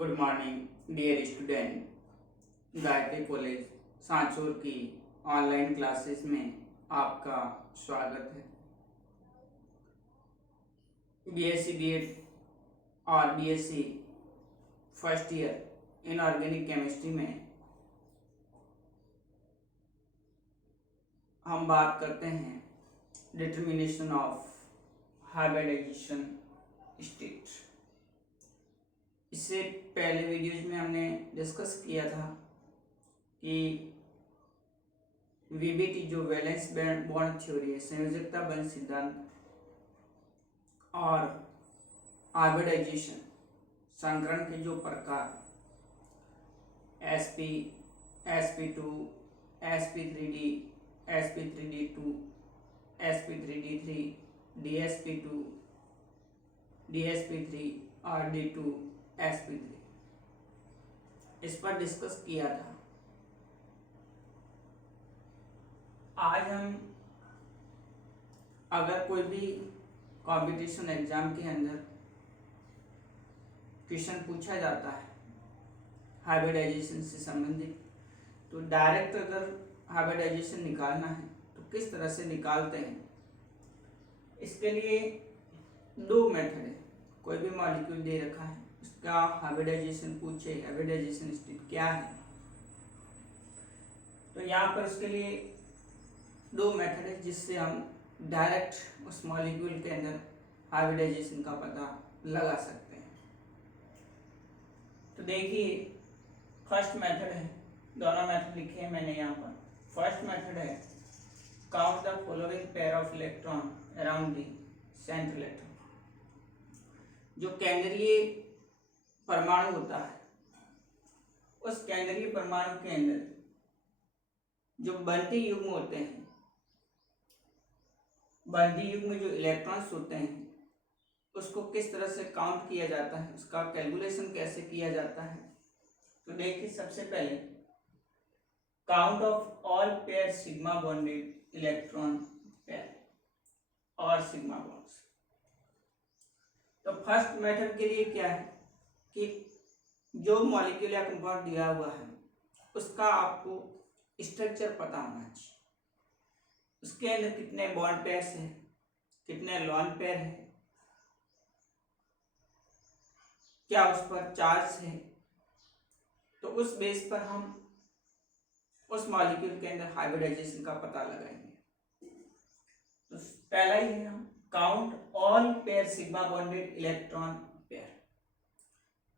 Good morning dear student. Gayatri college Sanchore की online classes में आपका स्वागत है। बीएससी बीएड और BSc first year in organic chemistry में हम बात करते हैं डिटर्मिनेशन ऑफ हाइब्रिडाइजेशन स्टेट। इससे पहले वीडियोज में हमने डिस्कस किया था कि वीबीटी जो वैलेंस बॉन्ड थ्योरी है, संयोजकता बंध सिद्धांत और हाइब्रिडाइजेशन संकरण के जो प्रकार sp, sp2, sp3d, sp3d2, sp3d3, dsp2, dsp3 और d2 sp3 इस पर डिस्कस किया था। आज हम अगर कोई भी कंपटीशन एग्जाम के अंदर क्वेश्चन पूछा जाता है हाइब्रिडाइजेशन से संबंधित, तो डायरेक्ट अगर हाइब्रिडाइजेशन निकालना है तो किस तरह से निकालते हैं, इसके लिए दो मेथड है। कोई भी मॉलिक्यूल दे रखा है, उसका हाइब्रिडाइजेशन पूछे, हाइब्रिडाइजेशन स्टेट क्या है, तो यहाँ पर उसके लिए दो मेथड है जिससे हम डायरेक्ट उस मॉलिक्यूल के अंदर हाइब्रिडाइजेशन का पता लगा सकते हैं। तो देखिए, फर्स्ट मेथड है, दोनों मेथड लिखे हैं मैंने यहाँ पर। फर्स्ट मेथड है count the following pair of electron around the central atom. जो केंद्रीय परमाणु होता है, उस केंद्रीय परमाणु के अंदर जो बंधी युग्म होते हैं, बंधी युग्म जो इलेक्ट्रॉन्स होते हैं, उसको किस तरह से काउंट किया जाता है, उसका कैलकुलेशन कैसे किया जाता है। तो देखिए, सबसे पहले count of all pair sigma bonded electron pair और सिग्मा बॉन्ड्स। तो फर्स्ट मेथड के लिए क्या है कि जो मॉलिक्यूल या कंपाउंड दिया हुआ है उसका आपको स्ट्रक्चर पता होना चाहिए। उसके अंदर कितने बॉन्ड पेयर्स हैं, कितने लॉन पेयर है, क्या उस पर चार्ज है। तो उस बेस पर हम उस मॉलिक्यूल के अंदर हाइब्रिडाइजेशन का पता लगाएंगे। तो पहला ही है हम count all pair sigma bonded electron pair.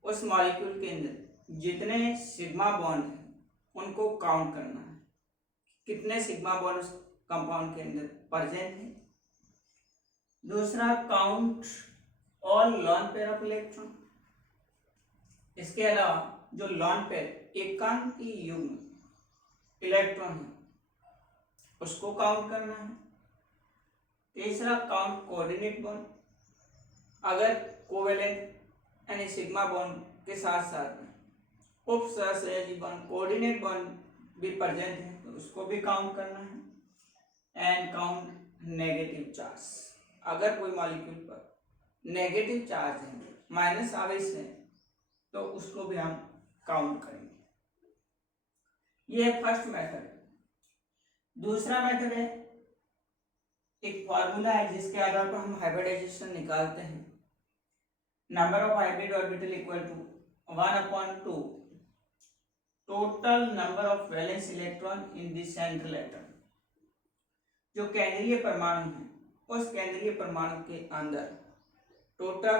उस मॉलिक्यूल के अंदर जितने सिग्मा बॉन्ड हैं उनको काउंट करना है, कितने सिग्मा बॉन्ड उस कंपाउंड के अंदर प्रेजेंट है। दूसरा, count all lone pair of electron. इसके अलावा जो लॉन पेयर एकांकी युग्म इलेक्ट्रॉन है उसको काउंट करना है। तीसरा, काउंट कोऑर्डिनेट बॉन्ड। अगर कोवेलेंट यानी सिग्मा बॉन्ड के साथ साथ उप सहसंयोजी बॉन्ड कोऑर्डिनेट बॉन्ड भी प्रेजेंट है तो उसको भी काउंट करना है। And count negative charge. अगर कोई मॉलिक्यूल पर नेगेटिव चार्ज है, माइनस आवेश है, तो उसको भी हम काउंट करेंगे। ये है फर्स्ट मेथड। दूसरा मेथड है, एक फार्मूला है जिसके आधार पर हम हाइब्रिडाइजेशन निकालते हैं। Number of hybrid orbital equal to 1/2 total number of valence electron in the central atom. जो केंद्रीय परमाणु है, उस केंद्रीय परमाणु के अंदर टोटल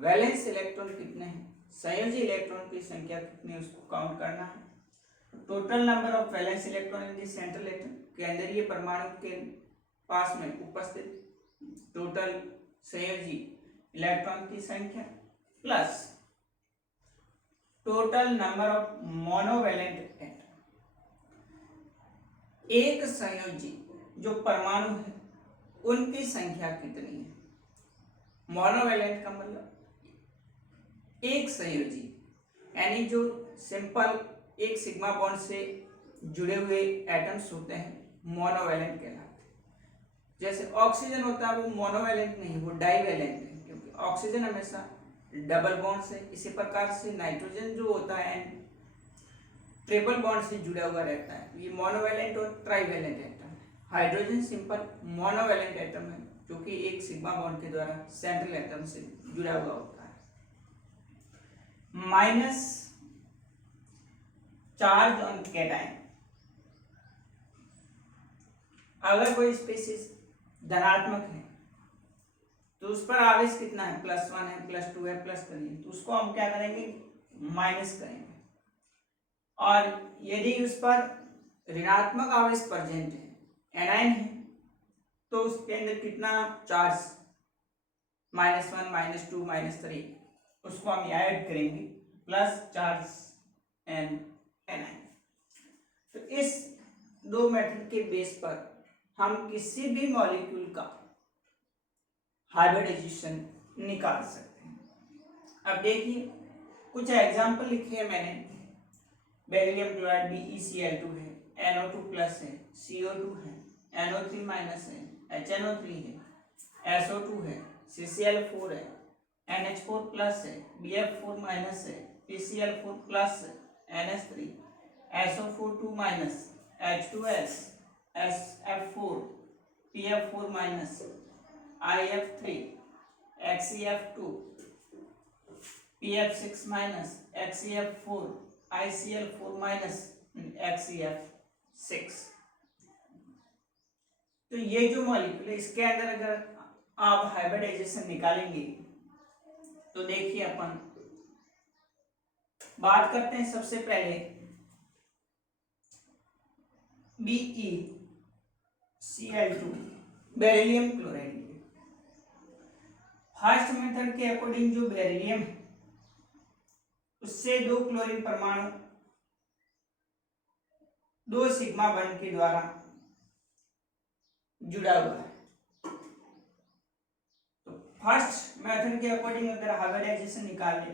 वैलेंस इलेक्ट्रॉन कितने हैं, संयोजी इलेक्ट्रॉन की संख्या कितनी है, उसको काउंट करना है। Total number of valence electron in the central atom, केंद्रीय परमाणु के पास में उपस्थित टोटल संयोजी इलेक्ट्रॉन की संख्या plus total number of monovalent atom. एक संयोजी जो परमाणु है उनकी संख्या कितनी है। मोनोवैलेंट का मतलब एक संयोजी, यानी जो सिंपल एक सिग्मा बॉन्ड से जुड़े हुए एटम्स होते हैं मोनोवैलेंट कहलाते हैं। जैसे ऑक्सीजन होता है वो मोनोवैलेंट नहीं, वो डाइवैलेंट है, क्योंकि ऑक्सीजन हमेशा डबल बॉन्ड से, इसी प्रकार से नाइट्रोजन जो होता है ट्रिपल बॉन्ड से जुड़ा हुआ रहता है। ये मोनोवैलेंट और ट्राइवैलेंट एटम है। हाइड्रोजन सिंपल मोनोवैलेंट एटम है जो कि एक सिग्मा बॉन्ड के द्वारा सेंट्रल एटम से जुड़ा हुआ होता है। माइनस चार्ज ऑन कैटायन, अगर कोई स्पीशीज धनात्मक है तो उस पर आवेश कितना है, +1 है, +2 है, +3 है, तो उसको हम क्या करेंगे, माइनस करेंगे। और यदि उस पर ऋणात्मक आवेश प्रेजेंट है, एनायन है, तो उसके अंदर कितना चार्ज, -1, -2, -3, उसको हम ऐड करेंगे प्लस चार्ज एन एनायन। तो इस दो मेथड के बेस पर हम किसी भी मॉलिक्यूल का हाइब्रिडाइजेशन निकाल सकते हैं। अब देखिए कुछ एग्जांपल लिखे हैं मैंने। बेरिलियम क्लोराइड BeCl2 है, NO2 प्लस है, CO2 है, NO3 माइनस है, HNO3 है, SO2 है, CCl4 है, NH4 प्लस है, BF4 माइनस है, PCl4 प्लस है, NH3, SO4 2 minus, H2S, SF4, PF4 minus, IF3, XEF2, PF6 minus, XEF4, ICl4 minus, XEF6। तो ये जो मॉलिक्यूल है इसके अंदर अगर आप हाइब्रिडाइजेशन निकालेंगे तो देखिए अपन बात करते हैं सबसे पहले BeCl2 beryllium chloride. First method के अकॉर्डिंग जो बेरिलियम है उससे 2 क्लोरीन परमाणु 2 सिग्मा बॉन्ड के द्वारा जुड़ा हुआ है। तो फर्स्ट मेथड के अकॉर्डिंग अगर हाइब्रिडाइजेशन निकाले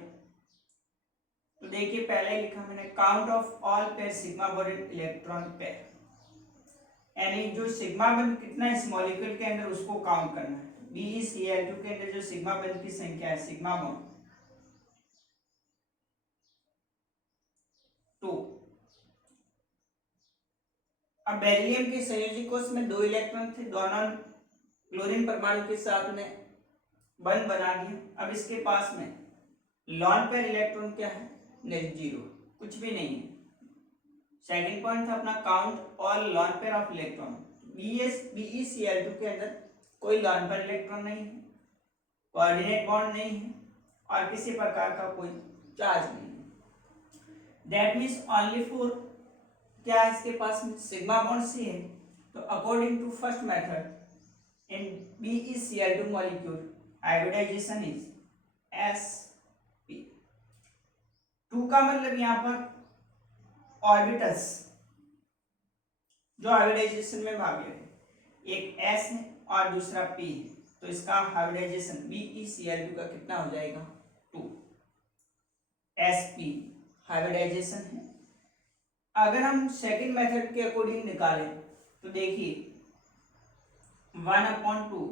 तो देखिए पहले लिखा मैंने count of all pair sigma bonded electron pair, यानी जो सिग्मा बॉन्ड कितना है इस मॉलिक्यूल के अंदर उसको काउंट करना है। BeCl2 के अंदर जो सिग्मा बॉन्ड की संख्या है, सिग्मा बॉन्ड 2। अब बेरिलियम के संयोजी कोष में 2 इलेक्ट्रॉन थे, दोनों क्लोरीन परमाणु के साथ में बंध बना दिया। अब इसके पास में लॉन पेयर इलेक्ट्रॉन क्या है, 0, कुछ भी नहीं है। सेकंड पॉइंट था अपना count all lone pair of electron. BeCl2 के अंदर कोई लॉन पेयर इलेक्ट्रॉन नहीं है, कोऑर्डिनेट बॉन्ड नहीं है और किसी प्रकार का कोई चार्ज नहीं है। दैट मीन्स ओनली फॉर क्या है इसके पास में सिग्मा बॉन्ड सी है। तो according to first method in BeCl2 molecule hybridisation is sp। 2 का मतलब यहाँ पर ऑर्बिटल्स जो हाइब्रिडाइजेशन में भाग ले रहे, एक s है और दूसरा p है, तो इसका हाइब्रिडाइजेशन BeCl2 का कितना हो जाएगा, 2 sp हाइब्रिडाइजेशन है। अगर हम सेकंड मेथड के अकॉर्डिंग निकालें तो देखिए 1/2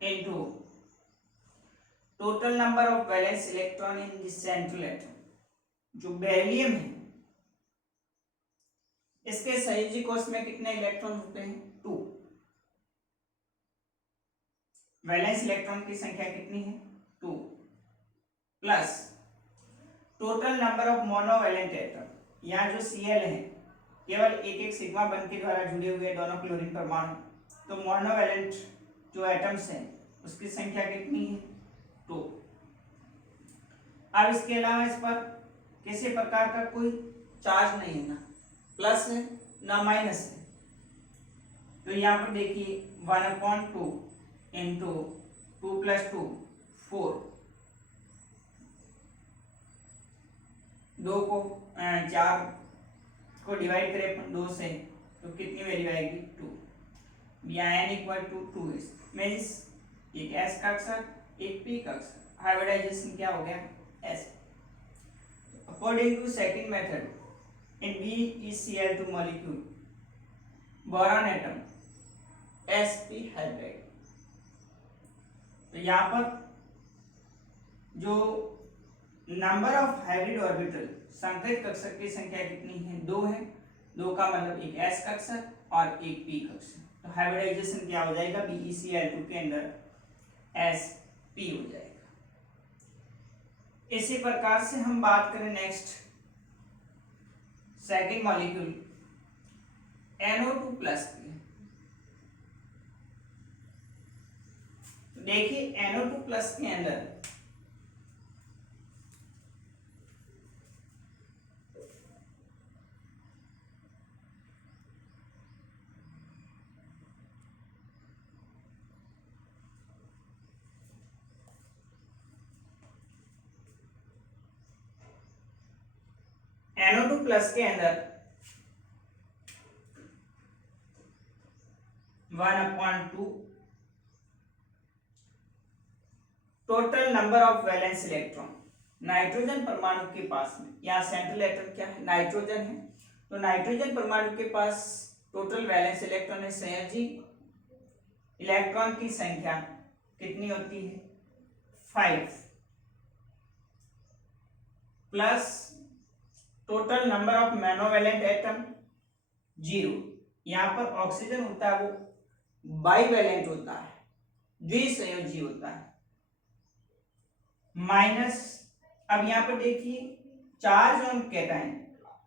into total number of valence electron in the central atom. जो बेरिलियम है इसके संयोजी कोष में कितने इलेक्ट्रॉन होते हैं, 2। वैलेंस इलेक्ट्रॉन की संख्या कितनी है, 2 plus total number of monovalent atom. यहाँ जो Cl है केवल एक सिग्मा बॉन्ड के द्वारा जुड़े हुए दोनों क्लोरीन परमाणु, तो मोनोवैलेंट जो एटम्स हैं उसकी संख्या कितनी है, 2। अब इसके अलावा इस पर किसी प्रकार का कोई चार्ज नहीं है, ना प्लस है ना माइनस है। तो यहाँ पर देखिए 1/2 इंटू 2 + 2 4, 2 को 4 को डिवाइड करें अपन 2 से तो कितनी वैल्यू आएगी, 2। यहाँ n = 2 मीन्स एक s का अक्षर एक p का अक्षर, हाइब्रिडाइजेशन क्या हो गया, s। According to second method in BeCl2 molecule boron atom sp hybrid. तो यहाँ पर जो नंबर ऑफ हाइब्रिड ऑर्बिटल संकरित कक्षक की संख्या कितनी है? 2 है। 2 का मतलब एक s कक्षक और एक p कक्षक। तो हाइब्रिडाइजेशन क्या हो जाएगा? BeCl2 के अंदर sp हो जाएगा। इसी प्रकार से हम बात करें next second molecule NO2 plus की। देखिए NO2 प्लस के अंदर NO2 प्लस के अंदर 1/2 total number of valence electron nitrogen परमाणु के पास में, यहाँ सेंट्रल एटम क्या है? नाइट्रोजन है। तो नाइट्रोजन परमाणु के पास टोटल वैलेंस इलेक्ट्रॉन है, संयोजी इलेक्ट्रॉन की संख्या कितनी होती है? 5 plus total number of monovalent atom 0। यहाँ पर ऑक्सीजन होता है वो बाईवैलेंट होता है, द्विसंयोजी होता है, माइनस। अब यहाँ पर देखिए चार्ज ऑन कैटायन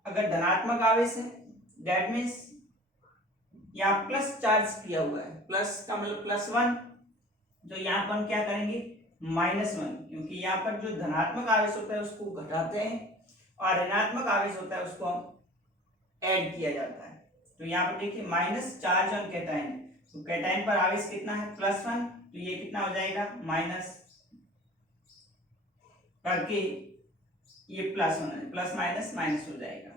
अगर धनात्मक आवेश है दैट मीन्स यहाँ प्लस चार्ज किया हुआ है, प्लस का मतलब +1, तो यहाँ पर हम क्या करेंगे? -1, क्योंकि यहाँ पर जो धनात्मक आवेश होता है उसको घटाते हैं और ऋणात्मक आवेश होता है उसको हम ऐड किया जाता है। तो यहाँ पर देखिए माइनस चार्ज ऑन कैटायन, तो कैटायन पर आवेश कितना है? +1, तो ये कितना हो जाएगा? माइनस करके ये +1 प्लस माइनस माइनस हो जाएगा।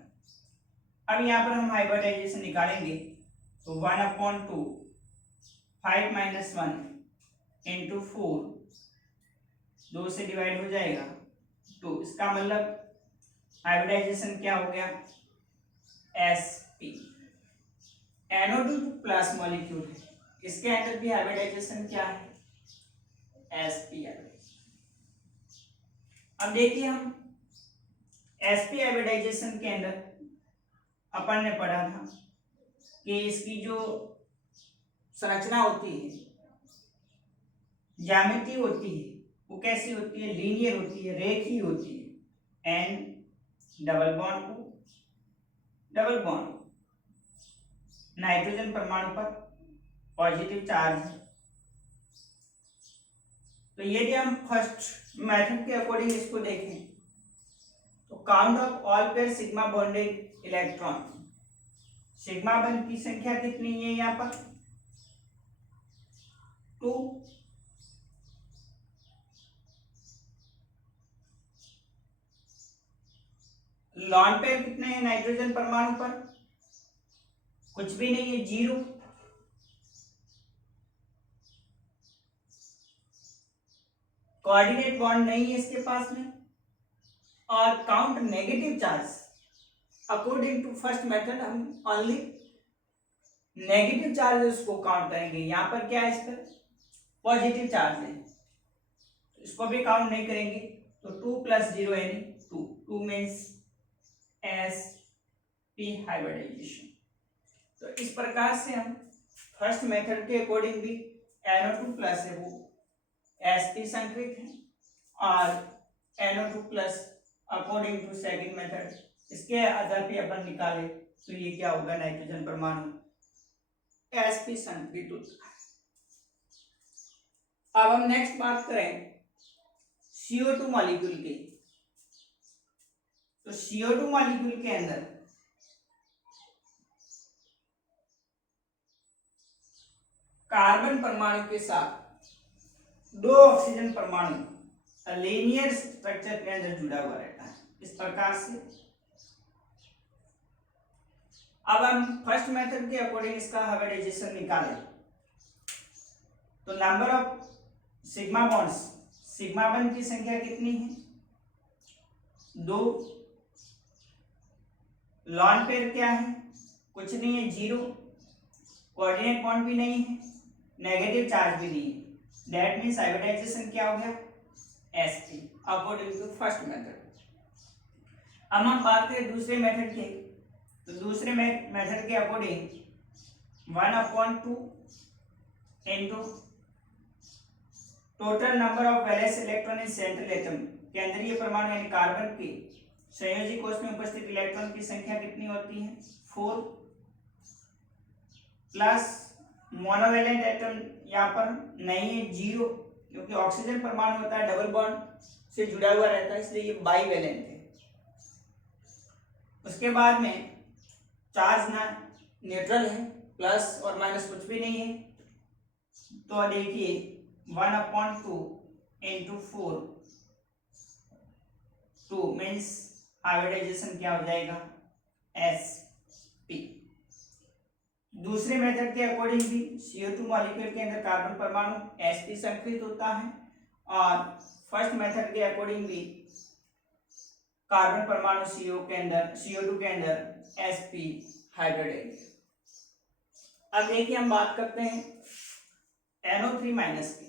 अब यहाँ पर हम हाइब्रिडाइजेशन निकालेंगे तो 1/2 5 - 1 × 4 2 से डिवाइड हो जाएगा। तो इसका मतलब हाइब्रिडाइजेशन क्या हो गया? sp। NO2 प्लस मॉलिक्यूल है, इसके अंदर भी हाइब्रिडाइजेशन क्या है? sp है। अब देखिए हम sp हाइब्रिडाइजेशन के अंदर अपन ने पढ़ा था कि इसकी जो संरचना होती है, ज्यामिति होती है, वो कैसी होती है? लीनियर होती है, रेखीय होती है। N double bond O double bond, nitrogen परमाणु पर पॉजिटिव चार्ज है। तो यदि हम फर्स्ट मेथड के अकॉर्डिंग इसको देखें तो count of all pair sigma bonded electron, sigma bond की संख्या कितनी है? यहाँ पर 2। लॉन पेयर कितने हैं नाइट्रोजन परमाणु पर? कुछ भी नहीं है, 0। कोऑर्डिनेट बॉन्ड नहीं है इसके पास में। और count negative charge, according to first method हम ओनली नेगेटिव चार्जेस को काउंट करेंगे। यहाँ पर क्या है? इस पर पॉजिटिव चार्ज है, इसको भी काउंट नहीं करेंगे। तो 2 + 0 यानी 2, 2 मीन्स sp हाइब्रिडाइजेशन। तो इस प्रकार से हम फर्स्ट मेथड के अकॉर्डिंग भी NO2 प्लस है वो sp संकरित है और NO2 plus according to second method इसके आधार पे अपन निकाले तो ये क्या होगा? नाइट्रोजन परमाणु sp संकरित होता है। अब हम नेक्स्ट बात करें CO2 मॉलिक्यूल की। तो CO2 मॉलिक्यूल के अंदर कार्बन परमाणु के साथ 2 ऑक्सीजन परमाणु लीनियर स्ट्रक्चर के अंदर जुड़ा हुआ रहता है, इस प्रकार से। अब हम फर्स्ट मेथड के अकॉर्डिंग इसका हाइब्रिडाइजेशन निकालें तो number of sigma bonds, sigma bond की संख्या कितनी है? 2। लॉन पेयर क्या है? कुछ नहीं है, 0। कोऑर्डिनेट बॉन्ड भी नहीं है, नेगेटिव चार्ज भी नहीं है। दैट मीन्स हाइब्रिडाइजेशन क्या हो गया? sp according to first method. अब हम बात करें दूसरे मेथड के, तो दूसरे मेथड के according 1/2 into total number of valence electron in central atom, केंद्रीय परमाणु यानी कार्बन के संयोजी कोश में उपस्थित इलेक्ट्रॉन की संख्या कितनी होती है 4 प्लस मोनोवैलेंट एटम यहाँ पर नहीं है 0, क्योंकि ऑक्सीजन परमाणु होता है डबल बॉन्ड से जुड़ा हुआ रहता है, इसलिए ये बाईवैलेंट है। उसके बाद में चार्ज ना न्यूट्रल है, प्लस और माइनस कुछ भी नहीं है, तो देखिए 1/2 इंटू 4 2 मीन्स हाइब्रिडाइजेशन क्या हो जाएगा sp। दूसरे मेथड के अकॉर्डिंग भी CO2 मॉलिक्यूल के अंदर कार्बन परमाणु sp संकृत होता है, और फर्स्ट मेथड के अकॉर्डिंग भी कार्बन परमाणु CO2 के अंदर sp हाइब्रिडाइज। अब देखिए हम बात करते हैं NO3 माइनस की।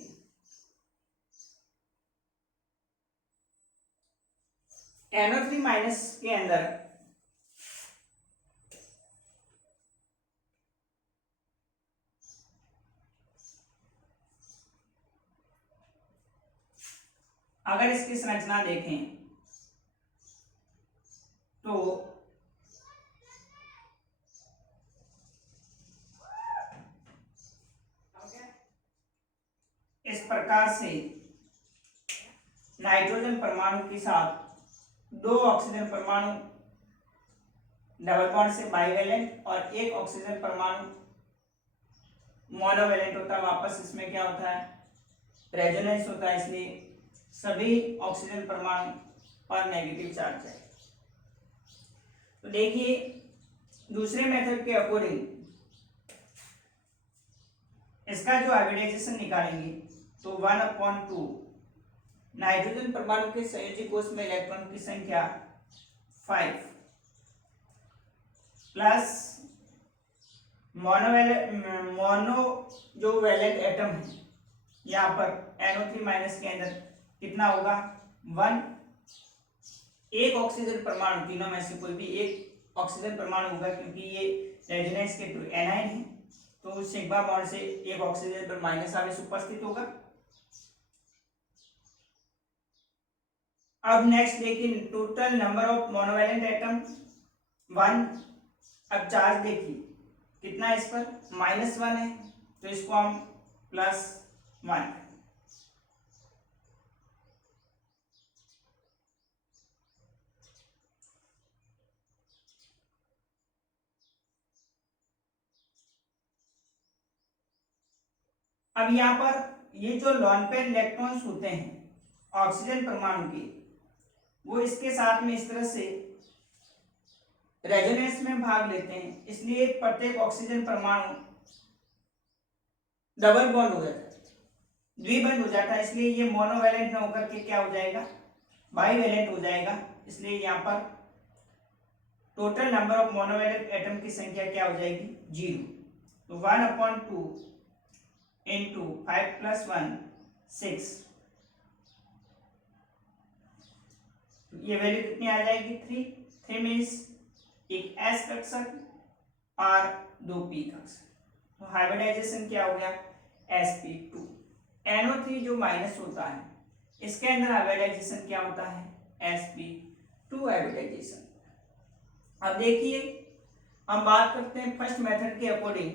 NO3 माइनस के अंदर अगर इसकी संरचना देखें तो इस प्रकार से नाइट्रोजन परमाणु के साथ 2 ऑक्सीजन परमाणु डबल बॉन्ड से बाईवैलेंट और 1 ऑक्सीजन परमाणु मोनोवैलेंट होता है, वापस इसमें क्या होता है रेजोनेंस होता है, इसलिए सभी ऑक्सीजन परमाणु पर नेगेटिव चार्ज है। तो देखिए दूसरे मेथड के अकॉर्डिंग इसका जो हाइब्रिडाइजेशन निकालेंगे तो 1/2 नाइट्रोजन परमाणु के संयोजी कोश में इलेक्ट्रॉन की संख्या 5 प्लस मोनो जो वैलेंट एटम है यहाँ पर NO3 माइनस के अंदर कितना होगा 1, एक ऑक्सीजन परमाणु, तीनों में से कोई भी एक ऑक्सीजन परमाणु होगा, क्योंकि ये रेजोनेंस के थ्रू एनाइन है, तो सिग्मा बॉन्ड से एक ऑक्सीजन पर माइनस आवेश उपस्थित होगा। अब नेक्स्ट देखिए total number of monovalent atom 1। अब चार्ज देखिए कितना है इस पर -1 है, तो इसको हम +1। अब यहाँ पर ये जो लॉन पेयर इलेक्ट्रॉन्स होते हैं ऑक्सीजन परमाणु के, वो इसके साथ में इस तरह से रेजोनेंस में भाग लेते हैं, इसलिए प्रत्येक ऑक्सीजन परमाणु डबल बॉन्ड हो जाता है, द्विबंध हो जाता है, इसलिए ये मोनोवैलेंट में होकर के क्या हो जाएगा बाईवैलेंट हो जाएगा। इसलिए यहाँ पर total number of monovalent atom की संख्या क्या हो जाएगी 0। तो 1/2 इंटू 5 + 1 6, ये वैल्यू कितनी आ जाएगी 3 मीन्स एक S कक्षक और 2 P कक्षक, तो हाइब्रिडाइजेशन क्या हो गया sp2। NO3 जो माइनस होता है इसके अंदर हाइब्रिडाइजेशन क्या होता है sp2 हाइब्रिडाइजेशन। अब देखिए हम बात करते हैं फर्स्ट मेथड के अकॉर्डिंग,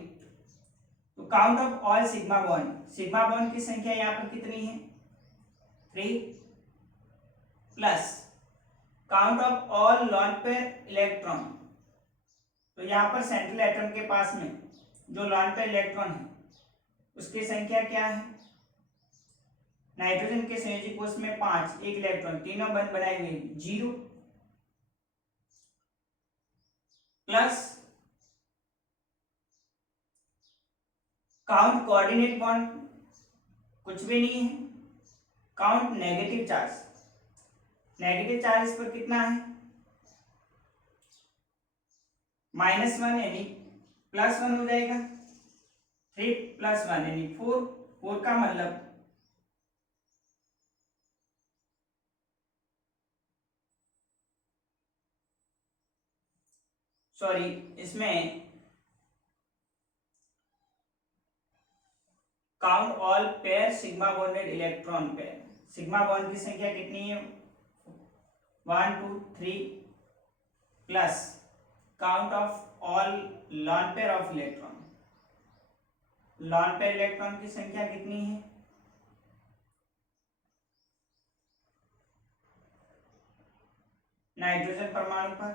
तो count of all sigma bond की संख्या यहाँ पर कितनी है 3 plus count of all lone pair electron, तो यहाँ पर सेंट्रल एटम के पास में जो लॉन पेयर इलेक्ट्रॉन है उसकी संख्या क्या है, नाइट्रोजन के संयोजी कोश में 5, एक इलेक्ट्रॉन, तीनों बंद बनाए हुए 0 प्लस काउंट कोऑर्डिनेट बॉन्ड कुछ भी नहीं है, काउंट नेगेटिव चार्ज इस पर कितना है -1 यानी +1 हो जाएगा, 3 + 1 यानी 4 का मतलब सॉरी, इसमें count all pair sigma bonded electron pair, sigma bond की संख्या कितनी है 1 2 3 plus count of all lone pair of electron, lone pair electron की संख्या कितनी है नाइट्रोजन परमाणु पर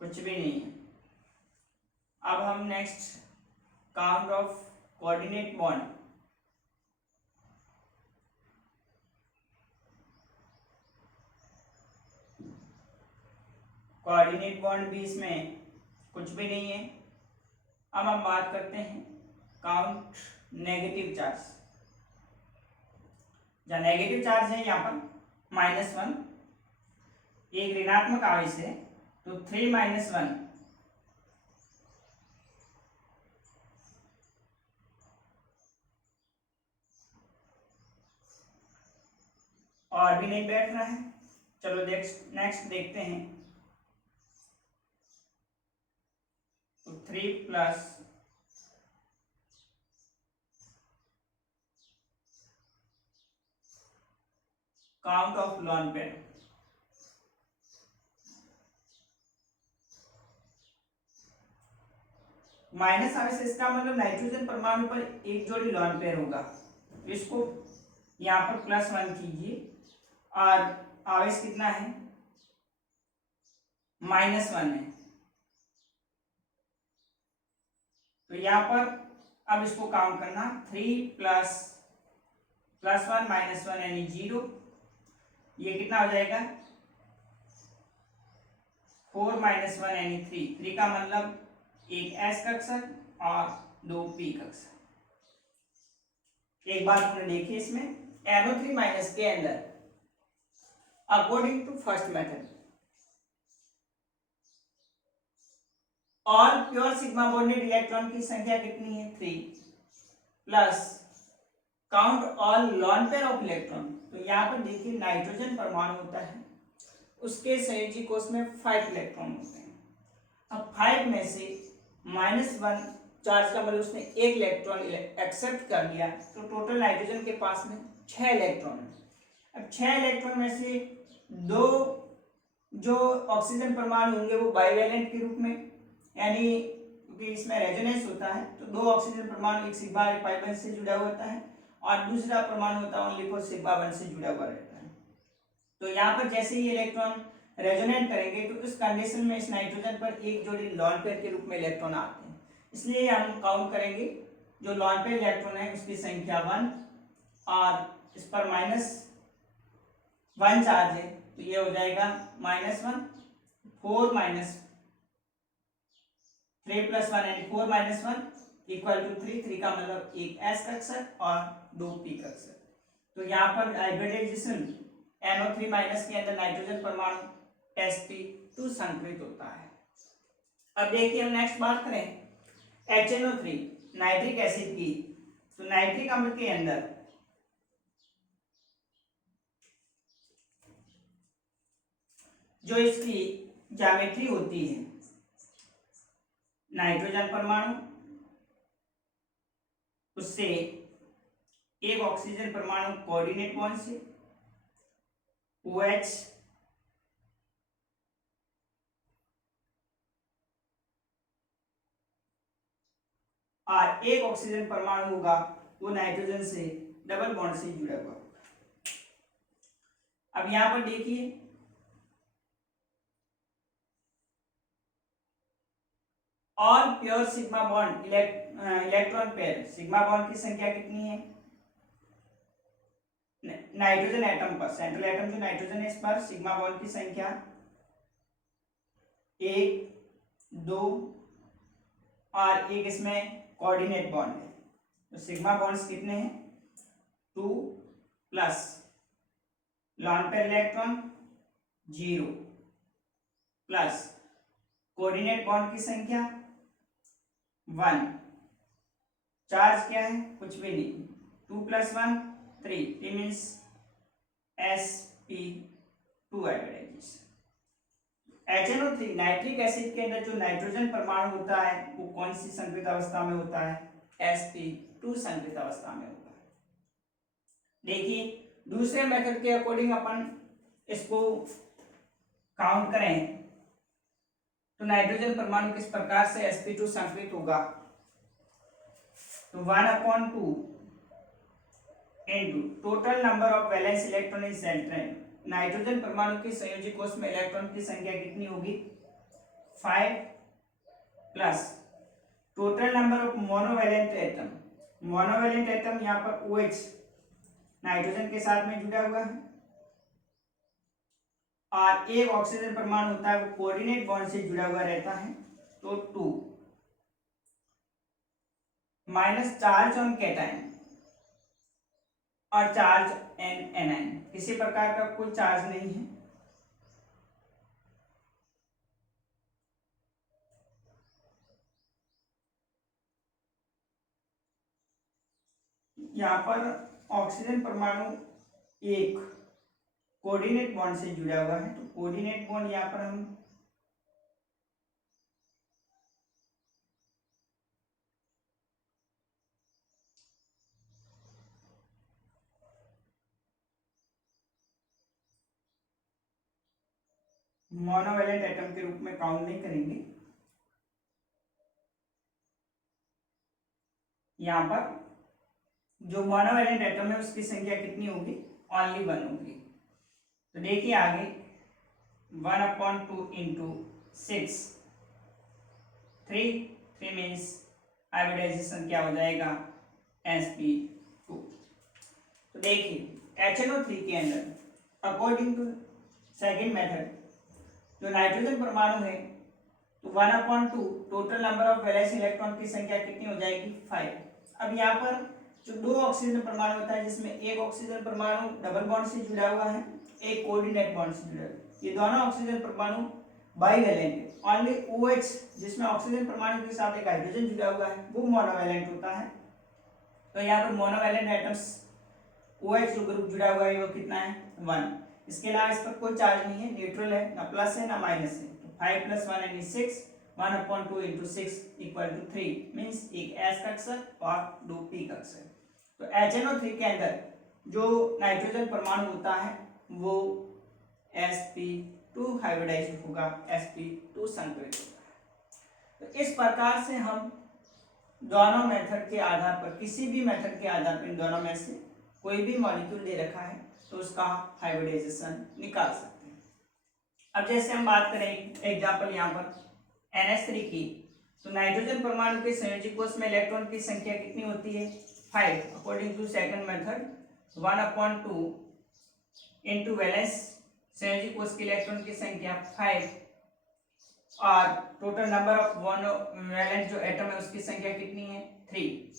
कुछ भी नहीं है। अब हम next count of coordinate bond, coordinate bond भी इसमें कुछ भी नहीं है। अब हम बात करते हैं काउंट नेगेटिव चार्ज, जहाँ नेगेटिव चार्ज है यहाँ पर -1, एक ऋणात्मक आवेश है तो 3 - 1 और भी नहीं बैठ रहा है। चलो नेक्स्ट देखते हैं, तो 3 plus count of lone pair, minus आवेश इसका मतलब नाइट्रोजन परमाणु पर एक जोड़ी लॉन पेयर होगा, इसको यहाँ पर +1 कीजिए और आवेश कितना है -1 है, तो यहाँ पर अब इसको काउंट करना 3 प्लस +1 -1 यानी 0, ये कितना हो जाएगा 4 - 1 यानी 3, 3 का मतलब एक S कक्षक और 2 P कक्षक। एक बात हमने देखी इसमें NO3- के अंदर according to first method all pure sigma bonded electron की संख्या कितनी है 3 plus count all lone pair of electron, तो यहाँ पर देखिए नाइट्रोजन परमाणु होता है, उसके संयोजी कोष में 5 इलेक्ट्रॉन होते हैं। अब 5 में से -1 चार्ज का मतलब उसने एक इलेक्ट्रॉन एक्सेप्ट कर लिया, तो टोटल नाइट्रोजन के पास में 6 इलेक्ट्रॉन है। अब 6 इलेक्ट्रॉन में से 2 जो ऑक्सीजन परमाणु होंगे वो बाइवेलेंट के रूप में, यानी क्योंकि इसमें रेजोनेंस होता है तो 2 ऑक्सीजन परमाणु एक सिग्मा पाई बॉन्ड से जुड़ा हुआ होता है और दूसरा परमाणु होता है ओनली फॉर सिग्मा बॉन्ड से जुड़ा हुआ रहता है। तो यहाँ पर जैसे ही इलेक्ट्रॉन रेजोनेट करेंगे तो इस कंडीशन में इस नाइट्रोजन पर एक जोड़ी लॉन पेयर के रूप में इलेक्ट्रॉन आते हैं, इसलिए हम काउंट करेंगे जो लॉन पेयर इलेक्ट्रॉन है उसकी संख्या 1 और इस पर -1 चार्ज है तो ये हो जाएगा -1, 4 3 + 1 यानी 4 - 1 = 3, 3 का मतलब एक S कक्षक और 2 P कक्षक। तो यहाँ पर हाइब्रिडाइजेशन NO3- के अंदर नाइट्रोजन परमाणु sp2 संकरित होता है। अब देखिए हम नेक्स्ट बात करें HNO3 नाइट्रिक एसिड की, तो नाइट्रिक अम्ल के अंदर जो इसकी ज्योमेट्री होती है, नाइट्रोजन परमाणु उससे एक ऑक्सीजन परमाणु कोऑर्डिनेट बॉन्ड से OH और एक ऑक्सीजन परमाणु होगा वो नाइट्रोजन से डबल बॉन्ड से जुड़ा हुआ। अब यहां पर देखिए all pure sigma bond electron pair, sigma bond की संख्या कितनी है नाइट्रोजन एटम पर, सेंट्रल एटम जो नाइट्रोजन है इस पर सिग्मा बॉन्ड की संख्या 1 2 और एक इसमें कोऑर्डिनेट बॉन्ड है, तो सिग्मा बॉन्ड्स कितने हैं 2 plus lone pair electron 0 plus coordinate bond की संख्या 1, चार्ज क्या है कुछ भी नहीं, 2 + 1 3, 3 means sp2 hybridisation. HNO3 nitric acid के अंदर जो नाइट्रोजन परमाणु होता है वो कौन सी संकृत अवस्था में होता है? sp2 संकृत अवस्था में होता है। देखिए दूसरे मेथड के अकॉर्डिंग अपन इसको काउंट करें तो नाइट्रोजन परमाणु किस प्रकार से sp2 संकृत होगा? तो 1/2 into total number of valence electron in central. Nitrogen परमाणु के संयोजी कोष में इलेक्ट्रॉन की संख्या कितनी होगी? 5 plus total number of monovalent atom. Monovalent atom यहाँ पर OH नाइट्रोजन के साथ में जुड़ा हुआ है और एक ऑक्सीजन परमाणु होता है वो कोऑर्डिनेट बॉन्ड से जुड़ा हुआ रहता है, तो 2 माइनस चार्ज ऑन कैटायन और चार्ज एन एनायन, किसी प्रकार का कोई चार्ज नहीं है। यहाँ पर ऑक्सीजन परमाणु एक कोऑर्डिनेट बॉन्ड से जुड़ा हुआ है, तो कोऑर्डिनेट बॉन्ड यहाँ पर हम मोनोवैलेंट एटम के रूप में काउंट नहीं करेंगे। यहाँ पर जो मोनोवैलेंट एटम है उसकी संख्या कितनी होगी? ओनली 1 होगी। तो देखिए आगे 1/2 इंटू 6 3 मीन्स हाइब्रिडाइजेशन क्या हो जाएगा? sp2। तो देखिए HNO3 के अंदर अकॉर्डिंग टू सेकेंड मेथड जो नाइट्रोजन परमाणु है तो 1/2 total number of valence electron की संख्या कितनी हो जाएगी? 5। अब यहाँ पर जो दो ऑक्सीजन परमाणु होता है जिसमें एक ऑक्सीजन परमाणु डबल बॉन्ड से जुड़ा हुआ है, एक कोऑर्डिनेट बॉन्ड से जुड़ा है, ये दोनों ऑक्सीजन परमाणु बाइवैलेंट है। ओनली OH जिसमें ऑक्सीजन परमाणु के साथ एक हाइड्रोजन जुड़ा हुआ है वो मोनोवैलेंट होता है। तो यहाँ पर मोनोवैलेंट एटम्स OH जो ग्रुप जुड़ा हुआ है वो कितना है? 1। इसके अलावा इस पर कोई चार्ज नहीं है, न्यूट्रल है, ना प्लस है ना माइनस है। तो 5 + 1 यानी 6, 1/2 इंटू 6 इक्वल टू 3 मीन्स एक S कक्षक और 2 P कक्षक। तो HNO3 के अंदर जो नाइट्रोजन परमाणु होता है वो sp2 हाइब्रिडाइज्ड होगा, sp2 संकरित होगा। तो इस प्रकार से हम दोनों मेथड के आधार पर, किसी भी मेथड के आधार पर इन दोनों में से कोई भी मॉलिक्यूल दे रखा है तो उसका हाइब्रिडाइजेशन निकाल सकते हैं। अब जैसे हम बात करें एग्जांपल यहाँ पर NH3 की, तो नाइट्रोजन परमाणु के संयोजी कोष में इलेक्ट्रॉन की संख्या कितनी होती है? 5 according to second method 1/2 into valence संयोजी कोष के इलेक्ट्रॉन की संख्या 5 और टोटल नंबर ऑफ वैलेंट जो एटम है उसकी संख्या कितनी है? 3।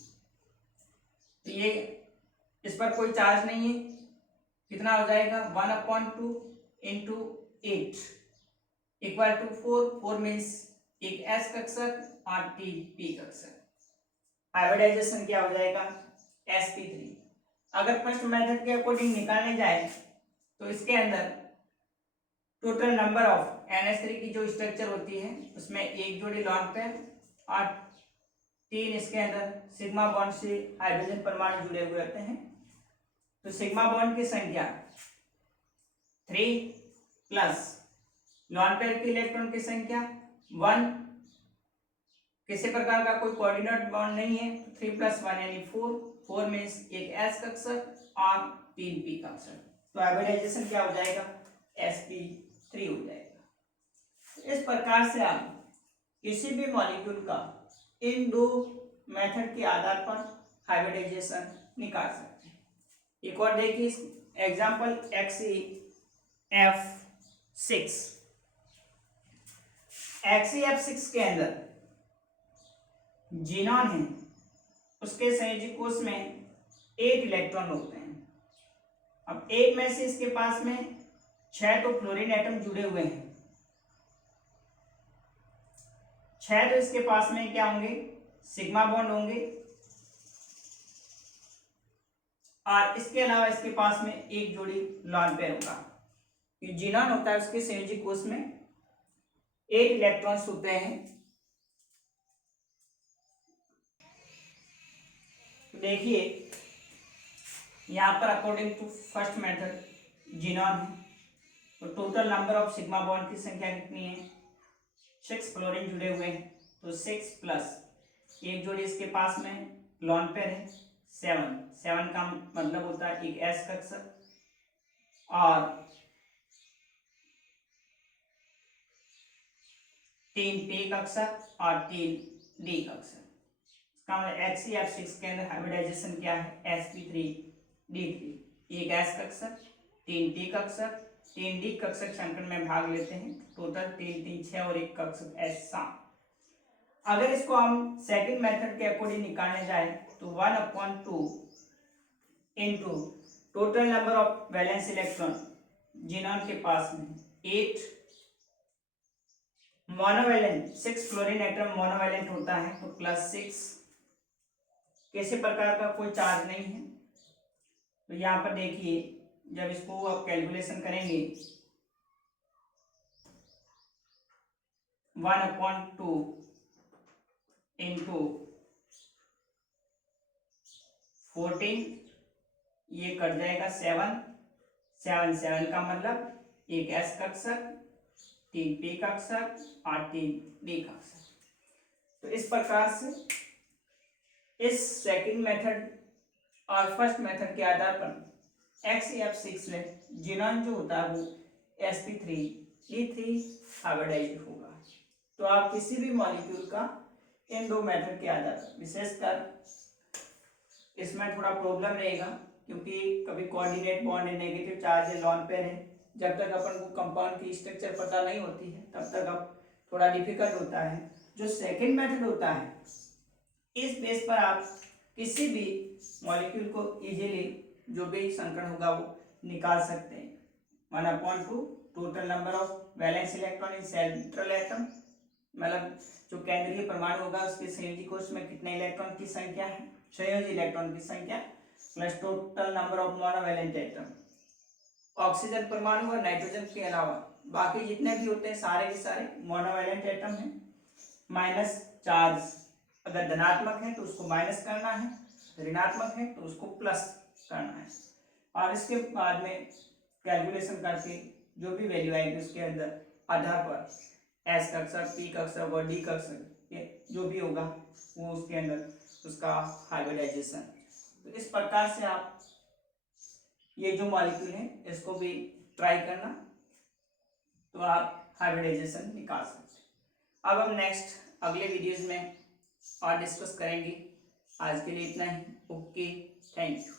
तो ये इस पर कोई चार्ज नहीं है, कितना हो जाएगा? 1/2 इंटू 8 इक्वल टू 4 मीन्स एक S कक्षक और P कक्षक। हाइब्रिडाइजेशन क्या हो जाएगा? sp3। अगर फर्स्ट मेथड के अकॉर्डिंग निकालने जाए तो इसके अंदर टोटल नंबर ऑफ NH3 की जो स्ट्रक्चर होती है उसमें एक जोड़ी लॉन्ग पेयर और 3 इसके अंदर सिग्मा बॉन्ड से हाइड्रोजन परमाणु जुड़े हुए रहते हैं। तो सिग्मा बॉन्ड की संख्या 3 प्लस लॉन्ग पेयर की इलेक्ट्रॉन की संख्या 1, किसी प्रकार का कोई कोऑर्डिनेट बॉन्ड नहीं है, 3 + 1 यानी 4 मीन्स एक S कक्षक और 3 P कक्षक। तो हाइब्रिडाइजेशन क्या हो जाएगा? sp3 हो जाएगा। इस प्रकार से आप किसी भी मॉलिक्यूल का इन दो मेथड के आधार पर हाइब्रिडाइजेशन निकाल सकते हैं। एक और देखिए एग्जांपल XeF6 के अंदर जीनॉन है, उसके संयोजी कोष में 8 इलेक्ट्रॉन होते हैं। अब 8 में से इसके पास में 6 तो फ्लोरीन एटम जुड़े हुए हैं, 6 तो इसके पास में क्या होंगे? सिग्मा बॉन्ड होंगे और इसके अलावा इसके पास में एक जोड़ी लॉन्ग पेयर होगा। ये जीनॉन होता है उसके संयोजी कोष में 8 इलेक्ट्रॉन्स होते हैं। देखिए यहाँ पर according to first method xenon है, तो total number of sigma bond की संख्या कितनी है? 6 फ्लोरीन जुड़े हुए हैं, तो 6 प्लस एक जोड़ी इसके पास में लॉन पेयर है 7। 7 का मतलब होता है एक एस कक्षक और 3 पी कक्षक और 3 डी कक्षक। इसका मतलब HCF6 के अंदर हाइब्रिडाइजेशन क्या है? sp3d3। एक एस कक्षक, 3 टी कक्षक, 3 डी कक्षक संकरण में भाग लेते हैं, टोटल 3 3 6 और एक कक्षक ऐसा। अगर इसको हम सेकंड मेथड के अकॉर्डिंग निकालने जाए तो 1/2 into total number of valence electron xenon के पास में 8 मोनोवैलेंट 6 फ्लोरीन एटम मोनोवैलेंट होता है, तो +6 किसी प्रकार का कोई चार्ज नहीं है। तो यहाँ पर देखिए जब इसको आप कैलकुलेशन करेंगे 1/2 इंटू 14, ये कट जाएगा 7 7 का मतलब एक एस कक्षक, 3 पी कक्षक और 3 डी कक्षक। तो इस प्रकार से इस सेकंड मेथड और फर्स्ट मेथड के आधार पर HCF6 में जिनॉन जो होता है वो sp3d3 हाइब्रिडाइज होगा। तो आप किसी भी मॉलिक्यूल का इन दो मेथड के आधार पर, विशेषकर इसमें थोड़ा प्रॉब्लम रहेगा क्योंकि कभी कोऑर्डिनेट बॉन्ड है, नेगेटिव चार्ज है, लॉन पेयर है, जब तक अपन को कंपाउंड की स्ट्रक्चर पता नहीं होती है तब तक अब थोड़ा डिफिकल्ट होता है। जो सेकंड मेथड होता है इस बेस पर आप किसी भी मॉलिक्यूल को इजीली जो भी संकरण होगा वो निकाल सकते हैं। 1/2 total number of valence electron in central atom, मतलब जो केंद्रीय परमाणु होगा उसके संयोजी कोश में कितने इलेक्ट्रॉन की संख्या है, संयोजी इलेक्ट्रॉन की संख्या, plus total number of monovalent atom. Oxygen परमाणु और नाइट्रोजन के अलावा बाकी जितने भी होते हैं सारे के सारे मोनोवैलेंट एटम हैं। माइनस चार्ज अगर धनात्मक है तो उसको माइनस करना है, ऋणात्मक है तो उसको प्लस करना है, और इसके बाद में कैलकुलेशन करके जो भी वैल्यू आएगी उसके अंदर आधार पर एस कक्षक, पी कक्षक और डी कक्षक जो भी होगा वो उसके अंदर उसका हाइब्रिडाइजेशन। तो इस प्रकार से आप ये जो मॉलिक्यूल है इसको भी ट्राई करना, तो आप हाइब्रिडाइजेशन निकाल सकते हैं। अब हम नेक्स्ट अगले वीडियोज में और डिस्कस करेंगे। आज के लिए इतना ही। Okay, thank you.